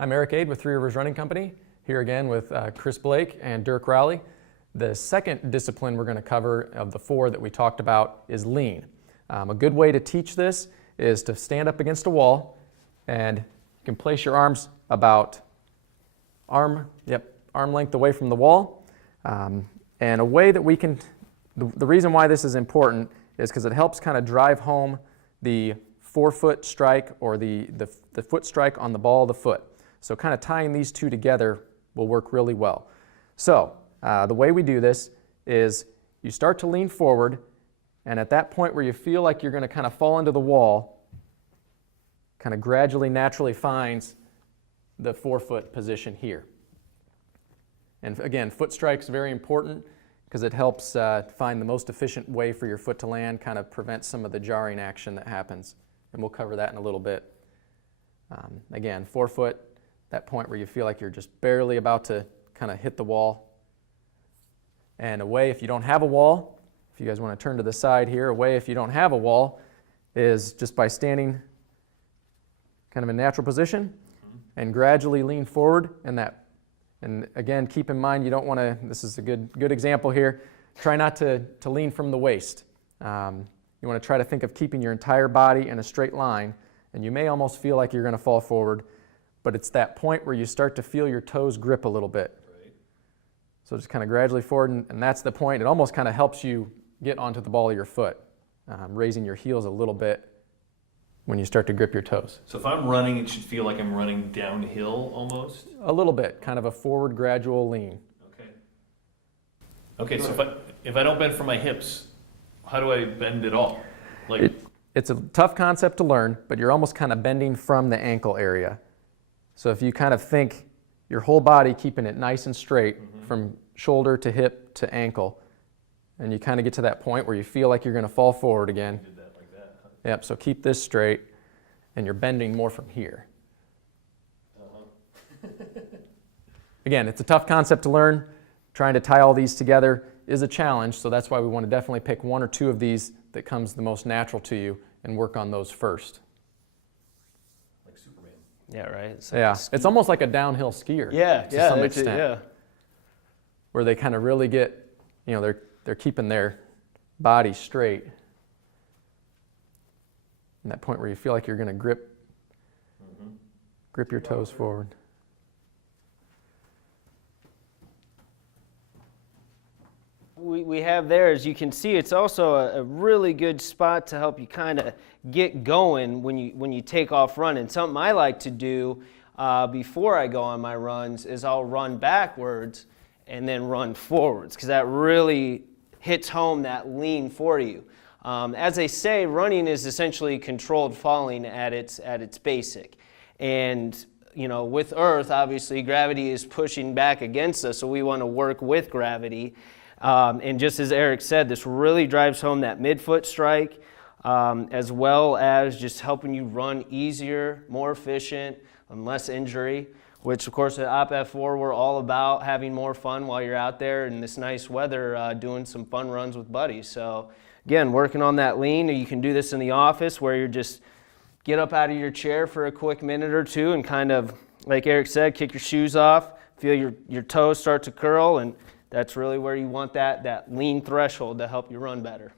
I'm Eric Ade with Three Rivers Running Company, here again with Chris Blake and Dirk Rowley. The second discipline we're going to cover of the four that we talked about is lean. A good way to teach this is to stand up against a wall, and you can place your arms about arm length away from the wall. And a way that we can, the reason why this is important is because it helps kind of drive home the forefoot strike or the foot strike on the ball of the foot. So kind of tying these two together will work really well. So the way we do this is you start to lean forward, and at that point where you feel like you're going to kind of fall into the wall, kind of gradually, naturally finds the forefoot position here. And again, foot strike's very important because it helps find the most efficient way for your foot to land, kind of prevent some of the jarring action that happens. And we'll cover that in a little bit. Again, forefoot, that point where you feel like you're just barely about to kind of hit the wall. And a way, if you don't have a wall, if you guys want to turn to the side here, a way if you don't have a wall is just by standing kind of in a natural position and gradually lean forward. And again, keep in mind you don't want to, this is a good example here, try not to lean from the waist. You want to try to think of keeping your entire body in a straight line, and you may almost feel like you're going to fall forward, but it's that point where you start to feel your toes grip a little bit. Right. So just kind of gradually forward, and that's the point. It almost kind of helps you get onto the ball of your foot, raising your heels a little bit when you start to grip your toes. So if I'm running, it should feel like I'm running downhill almost? A little bit, kind of a forward gradual lean. Okay. Okay, so if I don't bend from my hips, how do I bend at all? It's a tough concept to learn, but you're almost kind of bending from the ankle area. So if you kind of think your whole body keeping it nice and straight from shoulder to hip to ankle, and you kind of get to that point where you feel like you're going to fall forward again. You did that like that, huh? Yep, so keep this straight, and you're bending more from here. Again, it's a tough concept to learn. Trying to tie all these together is a challenge, so that's why we want to definitely pick one or two of these that comes the most natural to you and work on those first. Like Superman. Yeah, right. It's almost like a downhill skier to some extent. Where they kind of really get, they're keeping their body straight. And that point where you feel like you're going to grip your toes forward. We have there, as you can see, it's also a really good spot to help you kind of get going when you take off running. Something I like to do before I go on my runs is I'll run backwards and then run forwards, because that really hits home that lean for you. As they say, running is essentially controlled falling at its basic. And with Earth, obviously, gravity is pushing back against us, so we want to work with gravity. And just as Eric said, this really drives home that midfoot strike, as well as just helping you run easier, more efficient, and less injury, which, of course, at OpF4, we're all about having more fun while you're out there in this nice weather doing some fun runs with buddies. So, again, working on that lean. You can do this in the office where you just get up out of your chair for a quick minute or two and kind of, like Eric said, kick your shoes off, feel your toes start to curl, and that's really where you want that lean threshold to help you run better.